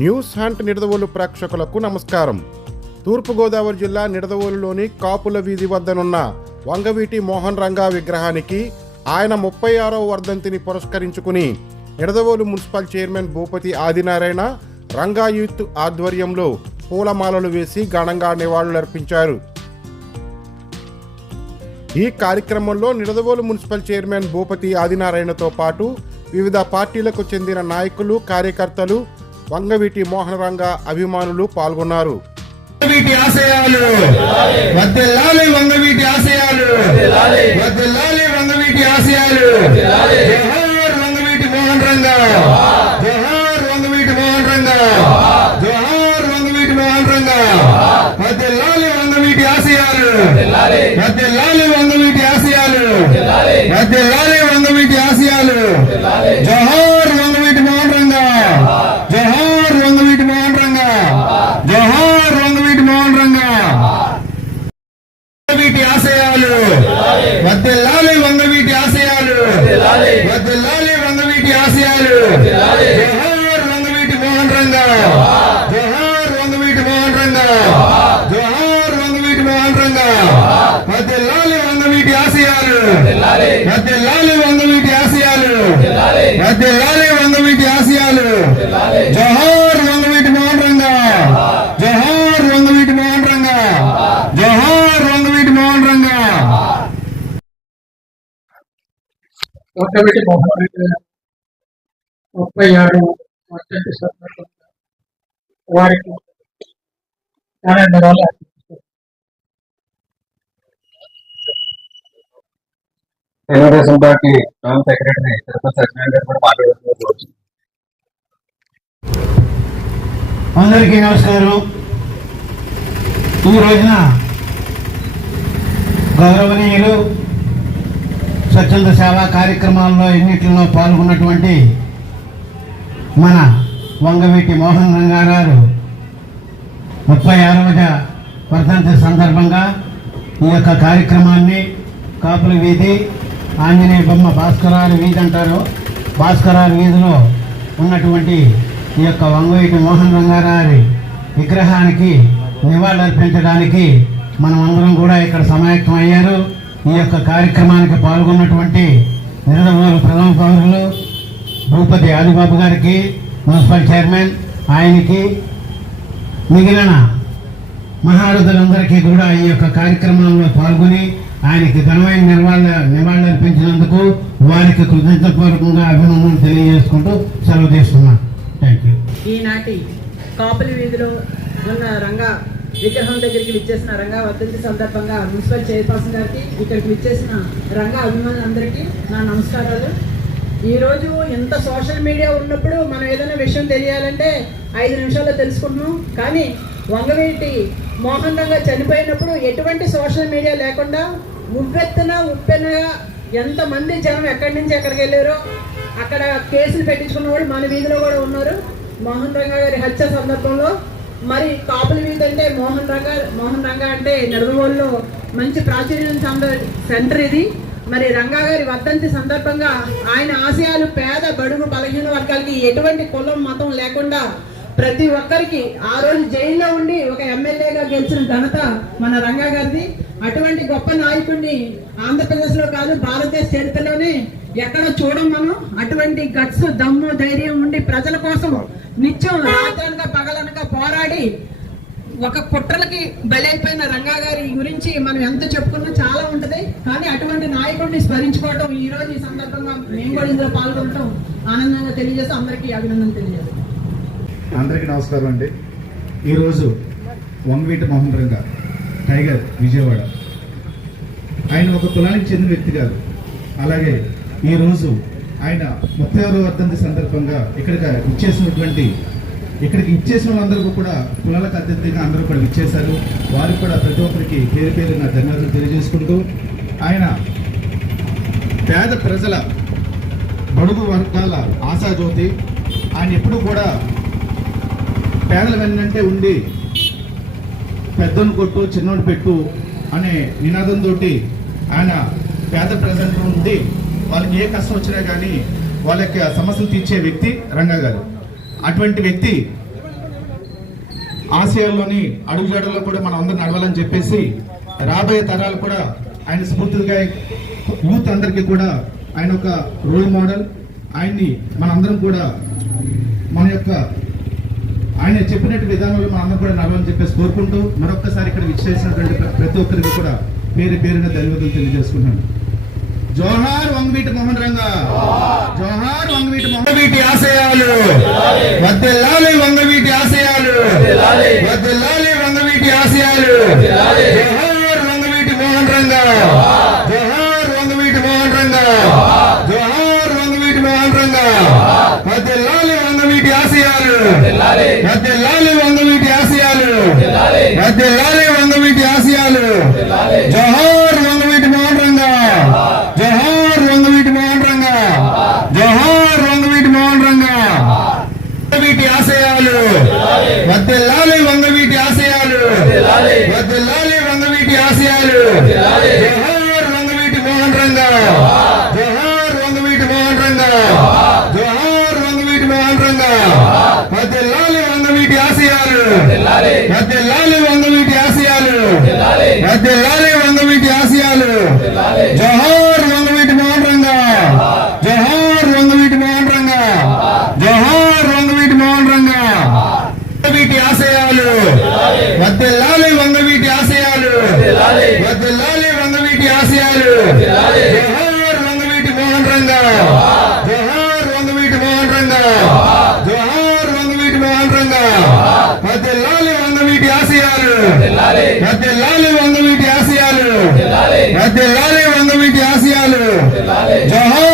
News hunt Nidadavolu ప్రేక్షకులకు నమస్కారం. తూర్పుగోదావరి జిల్లా నిడదవోలులోని కాపుల వీధి వద్దనున్న వంగవీటి మోహన్ రంగా విగ్రహానికి ఆయన 36వ వర్ధంతిని పురస్కరించుకుని Nidadavolu municipal chairman Bhupathi Adinarayana Ranga youth ఆధ్వర్యంలో పూలమాలలు వేసి ఘనంగా నివాళులర్పించారు. ఈ కార్యక్రమంలో నిడదవోలు మున్సిపల్ చైర్మన్ భూపతి ఆదినారాయణతో పాటు వివిధ పార్టీలకు చెందిన నాయకులు, కార్యకర్తలు, వంగవీటి మోహన్ రంగా అభిమానులు పాల్గొన్నారు. వంగవీటి ఆశయాలు వర్ధిల్లాలి, వంగవీటి ఆశయాలు వర్ధిల్లాలి, వంగవీటి ఆశయాలు. జోహార్ వంగవీటి మోహన్ రంగా, జోహార్ వంగవీటి మోహన్ రంగా, జోహార్ వంగవీటి మోహన్ రంగా. వర్ధిల్లాలి వంగవీటి ఆశయాలు, వర్ధిల్లాలి వంగవీటి ఆశయాలు, వర్ధిల్లాలి వంగవీటి ఆశయాలు. జోహార్ వంగవీటి మోహన్ రంగా, జోహార్ వంగవీటి మోహన్ రంగా, జోహార్ వంగవీటి మోహన్ రంగా. వంగవీటి ఆశయాలు వర్ధిల్లాలి, వంగవీటి ఆశయాలు వర్ధిల్లాలి, వంగవీటి ఆశయాలు. జోహార్ వంగవీటి మోహన్ రంగా, జోహార్ వంగవీటి మోహన్ రంగా, జోహార్ వంగవీటి మోహన్ రంగా. వర్ధిల్లాలి వంగవీటి ఆశయాలు, వర్ధిల్లాలి వంగవీటి ఆశయాలు, వర్ధిల్లాలి వంగవీటి ఆశయాలు. జోహార్ వంగవీటి మోహన్ రంగా, జోహార్ వంగవీటి మోహన్ రంగా, జోహార్ వంగవీటి మోహన్ రంగా. వంగవీటి మోహన్ రంగా 36వ వర్ధంతి సందర్భంగా వారికి ఆనందరాలు అర్పిస్తారు. Telugudesam party town secretary Tirupati Satyanarayana గారు కూడా మాట్లాడుతున్నారు. అందరికీ నమస్కారం. ఈ రోజున గౌరవనీయులు స్వచ్ఛంద సేవా కార్యక్రమాల్లో ఎన్నిటిలో పాల్గొన్నటువంటి మన వంగవీటి మోహన్ రంగా గారు 36వ వర్ధంతి సందర్భంగా ఈ యొక్క కార్యక్రమాన్ని కాపుల వీధి, ఆంజనేయ బొమ్మ భాస్కరారి వీధి అంటారు, భాస్కరారి వీధిలో ఉన్నటువంటి ఈ యొక్క వంగవీటి మోహన్ రంగా గారి విగ్రహానికి నివాళులర్పించడానికి మనం అందరం కూడా ఇక్కడ సమాయత్తం అయ్యారు. ఈ యొక్క కార్యక్రమానికి పాల్గొన్నటువంటి నిడదవోలు ప్రథమ పౌరులు భూపతి ఆదిబాబు గారికి, మున్సిపల్ చైర్మన్ ఆయనకి, మిగిలిన మహారథులందరికీ కూడా ఈ యొక్క కార్యక్రమంలో పాల్గొని ఆయనకి ఘనమైన నివాళులర్పించినందుకు వారికి కృతజ్ఞతాపూర్వకంగా అభినందనలు తెలియజేసుకుంటూ సెలవు తీసుకున్నాను. Thank you. ఈనాటి కాపుల వీధిలో ఉన్న రంగా విగ్రహం దగ్గరికి విచ్చేసిన రంగా వర్ధంతి సందర్భంగా మున్సిపల్ చైర్పర్సన్ గారికి, ఇక్కడికి విచ్చేసిన రంగా అభిమానులందరికీ నా నమస్కారాలు. ఈరోజు ఇంత సోషల్ మీడియా ఉన్నప్పుడు మనం ఏదైనా విషయం తెలియాలంటే 5 నిమిషాల్లో తెలుసుకుంటున్నాం. కానీ వంగవీటి మోహన్ రంగా చనిపోయినప్పుడు ఎటువంటి సోషల్ మీడియా లేకుండా ఉప్పెనగా ఎంతమంది జనం ఎక్కడి నుంచి ఎక్కడికి వెళ్ళారో అక్కడ కేసులు పెట్టించుకున్న వాళ్ళు మన వీధిలో కూడా ఉన్నారు. మోహన్ రంగా గారి హత్య సందర్భంలో మరి కాపుల వీధి అంటే మోహన్ రంగా అంటే నిడదవోలులో మంచి ప్రాచుర్యం సెంటర్ ఇది. మరి రంగా గారి వర్ధంతి సందర్భంగా ఆయన ఆశయాలు పేద, బడుగు, బలహీన వర్గాలకి ఎటువంటి కులం, మతం లేకుండా ప్రతి ఒక్కరికి ఆ రోజు జైల్లో ఉండి ఒక ఎమ్మెల్యేగా గెలిచిన ఘనత మన రంగా గారిది. అటువంటి గొప్ప నాయకుడిని ఆంధ్రప్రదేశ్లో కాదు భారతదేశ చరిత్రలోనే ఎక్కడ చూడం మనం. అటువంటి గట్స్, దమ్ము, ధైర్యం ఉండి ప్రజల కోసం నిత్యం రాత్రనక పగలనక పోరాడి ఒక కుట్రలకి బలైపోయిన రంగా గారి గురించి మనం ఎంత చెప్పుకున్నా చాలా ఉంటది. కానీ అటువంటి నాయకుడిని స్మరించుకోవడం ఈ రోజు ఈ సందర్భంగా మేము కూడా ఇందులో పాల్గొనడం ఆనందంగా తెలియజేస్తూ అందరికీ అభినందన తెలియజేస్తాం. అందరికీ నమస్కారం అండి. ఈరోజు వంగవీటి మోహన్ రంగా టైగర్ విజయవాడ, ఆయన ఒక కులానికి చెందిన వ్యక్తి కాదు. అలాగే ఈరోజు ఆయన 36వ వర్ధంతి సందర్భంగా ఇక్కడికి ఇచ్చేసిన వాళ్ళందరూ కూడా కులాలకు అత్యధికంగా అందరూ కూడా ఇచ్చేశారు. వారికి కూడా ప్రతి ఒక్కరికి పేరు పేరున ధన్యవాదాలు తెలియజేసుకుంటూ, ఆయన పేద ప్రజల, బడుగు వర్గాల ఆశాజ్యోతి. ఆయన ఎప్పుడూ కూడా పేదల వెన్నంటే ఉండి పెద్దను కొట్టు, చిన్నోడు పెట్టు అనే నినాదంతో ఆయన పేద ప్రజల నుండి వాళ్ళకి ఏ కష్టం వచ్చినా కానీ వాళ్ళ యొక్క సమస్యలు తీర్చే వ్యక్తి రంగా గారు. అటువంటి వ్యక్తి ఆశయాల్లోని అడుగుజాడల్లో కూడా మనం అందరం నడవాలని చెప్పేసి రాబోయే తరాలు కూడా ఆయన స్ఫూర్తిగా యూత్ అందరికీ కూడా ఆయన ఒక రోల్ మోడల్. ఆయన్ని మనందరం కూడా మన యొక్క ఆయన చెప్పినట్టు విధానంలో మనందరం కూడా నడవాలని చెప్పేసి కోరుకుంటూ మరొక్కసారి ఇక్కడ విచ్చేసినటువంటి ప్రతి ఒక్కరికి కూడా పేరు పేరున ధన్యవాదాలు తెలియజేసుకుంటున్నాను. జోహార్ వంగవీటి మోహన్ రంగా, జోహార్ వంగవీటి వంగవీటి ఆశయాలు వర్ధిల్లాలి, వంగవీటి ఆశయాలు వర్ధిల్లాలి, వంగవీటి ఆశయాలు. జోహార్ వంగవీటి మోహన్ రంగా, జోహార్ వంగవీటి మోహన్ రంగా, జోహార్ వంగవీటి మోహన్ రంగా. వర్ధిల్లాలి వంగవీటి ఆశయాలు, వర్ధిల్లాలి వంగవీటి ఆశయాలు, వర్ధిల్లాలి వంగవీటి ఆశయాలు. జోహార్ వంగవీటి మోహన్ రంగా, జోహార్ వంగవీటి మోహన్ రంగా, జోహార్ వంగవీటి మోహన్ రంగా. వంగవీటి ఆశయాలు వర్ధిల్లాలి, వంగవీటి ఆశయాలు వర్ధిల్లాలి, వంగవీటి ఆశయాలు. జోహార్ వంగవీటి మోహన్ రంగా, జోహార్ వంగవీటి మోహన్ రంగా, జోహార్ వంగవీటి మోహన్ రంగా. వర్ధిల్లాలి వంగవీటి ఆశయాలు, వర్ధిల్లాలి వంగవీటి ఆశయాలు, వర్ధిల్లాలి వంగవీటి ఆశయాలు. జోహార్ వంగవీటి మోహన్ రంగా, జోహార్ వంగవీటి మోహన్ రంగా, జోహార్ వంగవీటి మోహన్ రంగా. వంగవీటి ఆశయాలు వర్ధిల్లాలి, వంగవీటి ఆశయాలు వర్ధిల్లాలి, వంగవీటి ఆశయాలు. జోహార్ వంగవీటి మోహన్ రంగా, జోహార్ వంగవీటి మోహన్ రంగా, జోహార్ వంగవీటి మోహన్ రంగా. వర్ధిల్లాలి వంగవీటి ఆశయాలు, వర్ధిల్లాలి వంగవీటి ఆశయాలు, వర్ధిల్లాలి వంగవీటి ఆశయాలు. జోహార్